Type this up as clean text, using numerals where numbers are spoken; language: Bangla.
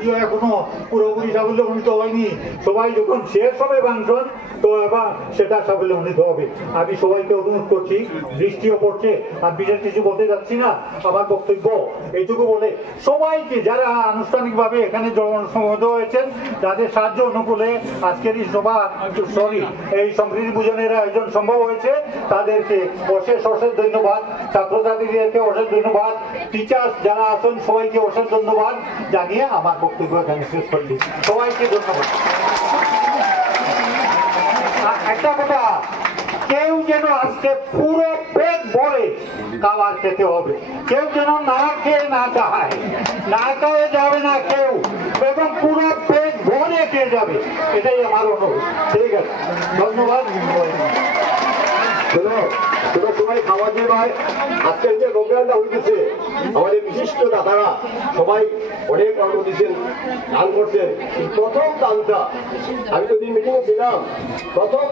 যদিও এখনো পুরোপুরি সাফল্যমণ্ডিত হয়নি, সবাই যখন শেষ হবে ফাংশন তো এবার সেটা সাফল্যমণ্ডিত হবে। আমি সবাইকে অনুরোধ করছি, বৃষ্টিও পড়ছে, আর বিশেষ কিছু বলতে যাচ্ছি না, আমার বক্তব্য এইটুকু বলে সবাইকে যারা আনুষ্ঠানিকভাবে এখানে জনসমবেত হয়েছেন, যাদের সাহায্য অনুকূলে আজকের এই সভা এই সম্প্রীতি পূজনের আয়োজন সম্ভব হয়েছে, তাদেরকে অশেষ অশেষ ধন্যবাদ। ছাত্রছাত্রীদেরকে অশেষ ধন্যবাদ। টিচার্স যারা আছেন সবাইকে অশেষ ধন্যবাদ জানিয়ে আমার বক্তব্য এখানে শেষ করছি। সবাইকে ধন্যবাদ। একটা কথা, কেউ যেন আজকে পুরো পেট ভরে খাবার খেতে হবে, কেউ যেন না খেয়ে না যায়, না খেয়ে যাবে না কেউ, এবং পুরো পেট ভরে খেয়ে যাবে, এটাই আমার অনুরোধ। ঠিক আছে, ধন্যবাদ। সবাই খাওয়া দিয়ে ভাই, আজকের যে প্রোগ্রামটা হইতেছে আমাদের বিশিষ্ট দাদারা সবাই অনেক কর্ম দিচ্ছেন, দান করছেন। প্রথম দানটা আমি তো মিটিং এ ছিলাম, প্রথম